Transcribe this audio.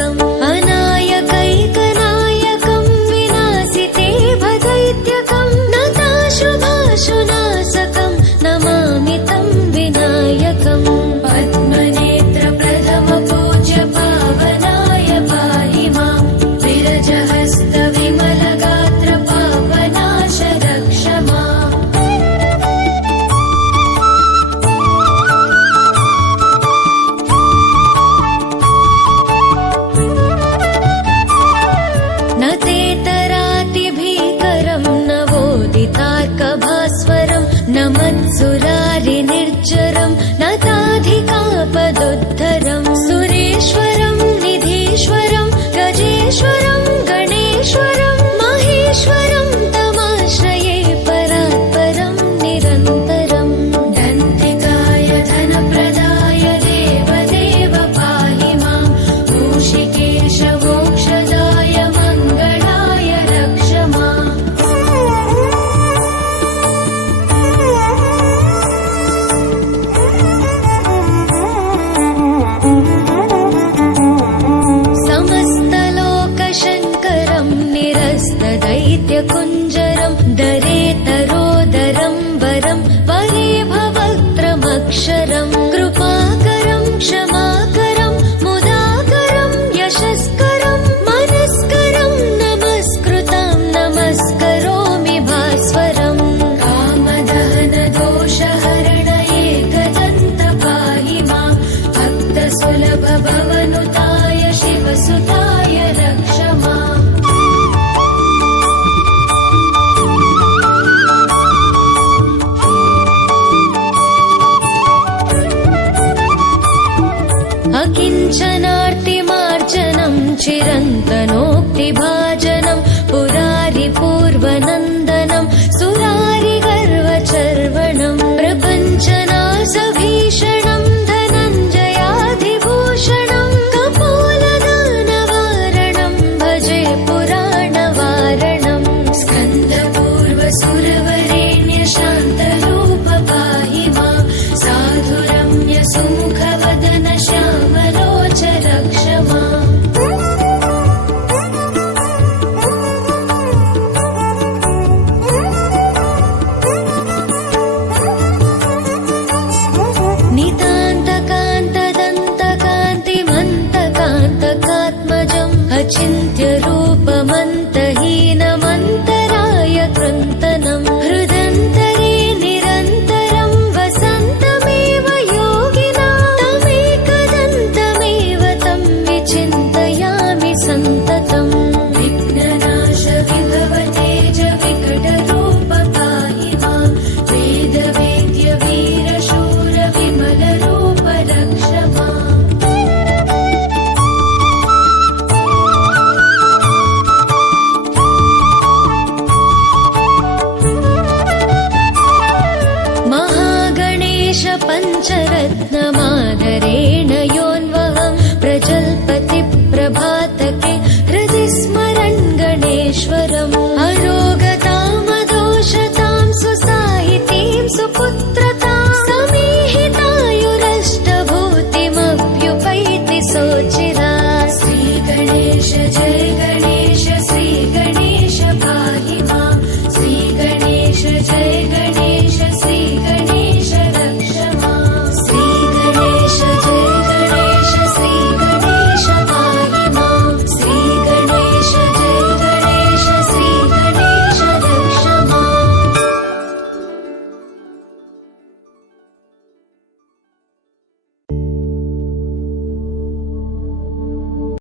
विनाशकम् अनायकैकनायकं विनाशिते भदैत्यकं नताशुभाशुनाशकं नमामि तं विनायकम् पद्मनेत्र प्रथम पूज्य पावनाय पाहि मां विरजहस्त विमलगात्र पापनाश रक्ष माम् न तेतरातिभीकरं नवोदितार्कभास्वरं न मत्सुरारिनिर्जरं न ताधिकापदुद्धरं सुरेश्वरं निधीश्वरं गजेश्वरं गणेश्वरं महेश्वरं तमाश्रये परात्परं निरन्तरम् दन्तिकाय धनप्रदाय देवदेव पाहि मां मूषिकेश मोक्षदाय मङ्गलाय रक्ष माम् समस्तलोकशङ्करं निरस्तदैत्यकुञ्जरं दरेतरोदरं वरं परे भवक्त्रमक्षरं कृपाकरं क्षमाकरं मुदाकरं यशस्करं मनस्करं नमस्कृतं नमस्करोमि भास्वरम् कामदहन दोषहरण एकदन्त पाहि मां भक्तसुलभ भवनुताय शिवसुताय रक्ष माम् अकिञ्चनार्तिमार्जनं चिरन्तनोक्तिभाजनं पुरारिपूर्वनन्दनं सुरारिगर्वचर्वणं प्रपञ्चनाशभीषणं धनञ्जयाधिभूषणं कपोलदानवारणं भजे पुराणवारणं स्कन्दपूर्वसुरवरेण्य शान्तरूप पाहि मां साधुरम्य सुमुखवदन श्यामलोच रक्ष माम् नितान्तकान्तदन्तकान्तिमन्तकान्तकात्मजम् अचिन्त्य